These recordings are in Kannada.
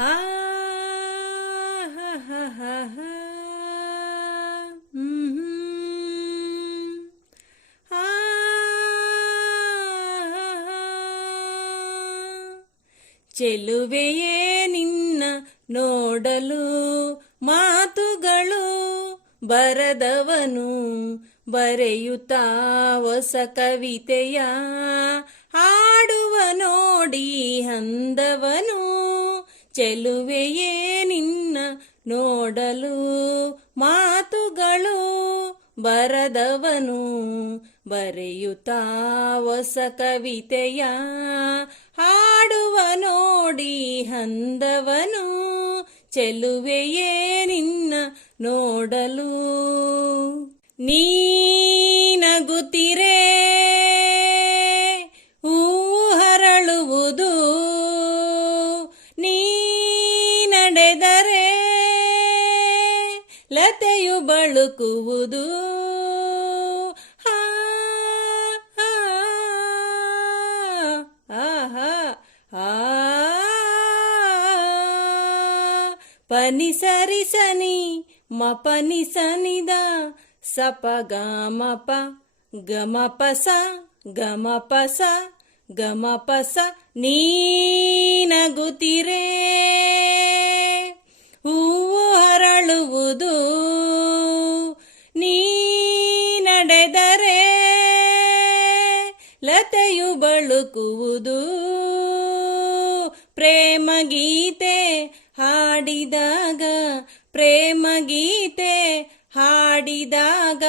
ಹಾ ಹಾ ಹಾ ಹಾ ಹಾ ಹ್ಮ್ ಹಾ ಚೆಲುವೆಯೇ ನಿನ್ನ ನೋಡಲು ಮಾತುಗಳು ಬರದವನು ಬರೆಯುತ್ತಾ ಹೊಸ ಕವಿತೆಯ ಹಾಡುವ ನೋಡಿ ಅಂದವನು. ಚೆಲುವೆಯೇ ನಿನ್ನ ನೋಡಲು ಮಾತುಗಳು ಬರದವನು ಬರೆಯುತ್ತಾ ಹೊಸ ಕವಿತೆಯ ಹಾಡುವ ನೋಡಿ ಅಂದವನು. ಚೆಲುವೆಯೇ ನಿನ್ನ ನೋಡಲು ನೀ ನಗುತ್ತಿರೆ ಹೂ ಹರಳುವುದು, ನೀ ನಡೆದರೆ ಲತೆಯು ಬಳುಕುವುದು. ಪನಿ ಸರಿ ಸನಿ ಮ ಪನಿ ಸನಿದ ಸಪ ಗಮಪ ಗಮಪ ಸ ಗಮಪ ಸ ಗಮಪ ಸ. ನೀ ನಗುತ್ತಿರೆ ಹೂವು ಹರಳುವುದು, ನೀ ನಡೆದರೆ ಲತೆಯು ಬಳುಕುವುದು. ಪ್ರೇಮ ಗೀತೆ ಹಾಡಿದಾಗ ಪ್ರೇಮ ಗೀತೆ ಹಾಡಿದಾಗ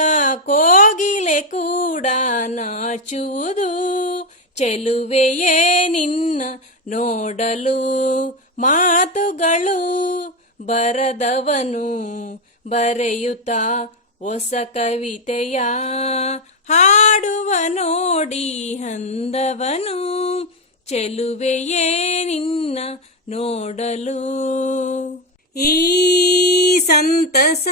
ಕೋಗಿಲೆ ಕೂಡ ನಾಚುವುದು. ಚೆಲುವೆಯೇ ನಿನ್ನ ನೋಡಲು ಮಾತುಗಳು ಬರದವನು ಬರೆಯುತ್ತಾ ಹೊಸ ಕವಿತೆಯ ಹಾಡುವ ನೋಡಿ ಅಂದವನು. ಚೆಲುವೆಯೇ ನಿನ್ನ ನೋಡಲು ಈ ಸಂತಸ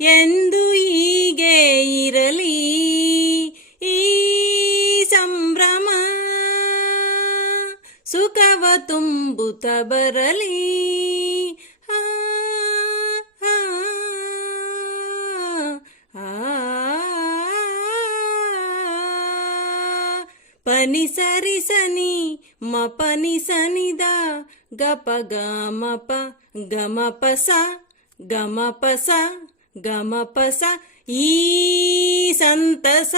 ಎಂದು ಹೀಗೆ ಇರಲಿ, ಈ ಸಂಭ್ರಮ ಸುಖವ ತುಂಬುತ್ತ ಬರಲಿ. ಪನಿ ಸರಿ ಸನಿ ಮ ಪನಿ ಸನಿದ ಗಪ ಗಮಪ ಗಮಪ ಸ ಗಮಪ ಸ ಗಮಪ ಸ. ಈ ಸಂತಸ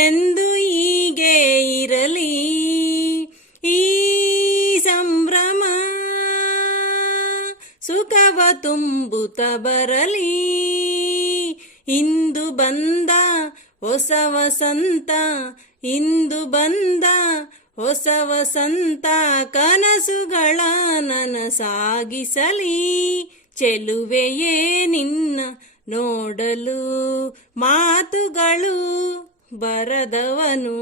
ಎಂದು ಹೀಗೆ ಇರಲಿ, ಈ ಸಂಭ್ರಮ ಸುಖವ ತುಂಬುತ್ತ ಬರಲಿ. ಇಂದು ಬಂದ ಹೊಸ ವಸಂತ, ಇಂದು ಬಂದ ಹೊಸ ವಸಂತ ಕನಸುಗಳ ನನಸಾಗಿಸಲಿ. ಚೆಲುವೆಯೇ ನಿನ್ನ ನೋಡಲು ಮಾತುಗಳು ಬರದವನು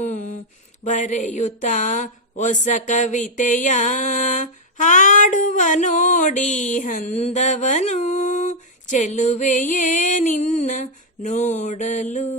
ಬರೆಯುತ್ತಾ ಹೊಸ ಕವಿತೆಯ ಹಾಡುವ ನೋಡಿ ಅಂದವನು. ಚೆಲುವೆಯೇ ನಿನ್ನ ನೋಡಲು.